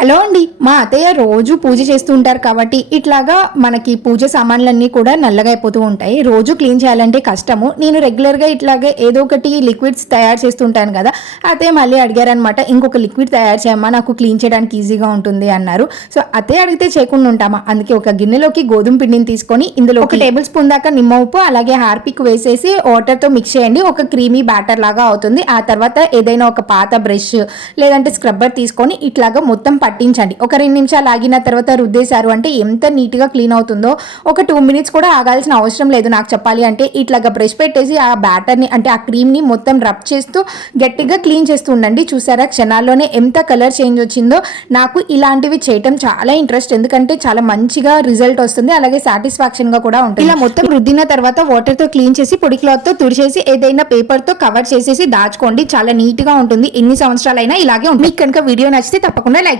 Hello అండి, మా అత్తయ్య రోజు పూజ చేస్తూ ఉంటారు కాబట్టి ఇట్లాగా మనకి పూజ సామాన్లన్నీ కూడా నల్లగా అయిపోతూ ఉంటాయి. రోజు క్లీన్ చేయాలంటే కష్టము. నేను రెగ్యులర్గా ఇట్లాగే ఏదో ఒకటి లిక్విడ్స్ తయారు చేస్తుంటాను కదా. అత్తయ్య మళ్ళీ అడిగారనమాట, ఇంకొక లిక్విడ్ తయారు చేయమ్మా, నాకు క్లీన్ చేయడానికి ఈజీగా ఉంటుంది అన్నారు. సో అత్తయ్య అడిగితే చేయకుండా ఉంటామా, అందుకే ఒక గిన్నెలోకి గోధుమ పిండిని తీసుకొని ఇందులో 1 టేబుల్ స్పూన్ దాకా నిమ్మ ఉప్పు అలాగే హార్పిక్ వేసేసి వాటర్తో మిక్స్ చేయండి. ఒక క్రీమీ బ్యాటర్ లాగా అవుతుంది. ఆ తర్వాత ఏదైనా ఒక పాత బ్రష్ లేదంటే స్క్రబ్బర్ తీసుకొని ఇట్లాగా మొత్తం పట్టించండి. ఒక 2 నిమిషాలు ఆగిన తర్వాత రుద్దేశారు అంటే ఎంత నీట్గా క్లీన్ అవుతుందో. ఒక 2 మినిట్స్ కూడా ఆగాల్సిన అవసరం లేదు నాకు చెప్పాలి అంటే. ఇట్లాగా బ్రష్ పెట్టేసి ఆ బ్యాటర్ని అంటే ఆ క్రీమ్ని మొత్తం రబ్ చేస్తూ గట్టిగా క్లీన్ చేస్తూ ఉండండి. చూసారా క్షణాల్లోనే ఎంత కలర్ చేంజ్ వచ్చిందో. నాకు ఇలాంటివి చేయటం చాలా ఇంట్రెస్ట్, ఎందుకంటే చాలా మంచిగా రిజల్ట్ వస్తుంది, అలాగే సాటిస్ఫాక్షన్గా కూడా ఉంటుంది. ఇలా మొత్తం రుద్దిన తర్వాత వాటర్తో క్లీన్ చేసి పొడి క్లాత్తో తుడిచేసి ఏదైనా పేపర్తో కవర్ చేసేసి దాచుకోండి. చాలా నీట్గా ఉంటుంది, ఎన్ని సంవత్సరాలైనా ఇలాగే ఉంటుంది. మీకు కనుక వీడియో నచ్చితే తప్పకుండా లైక్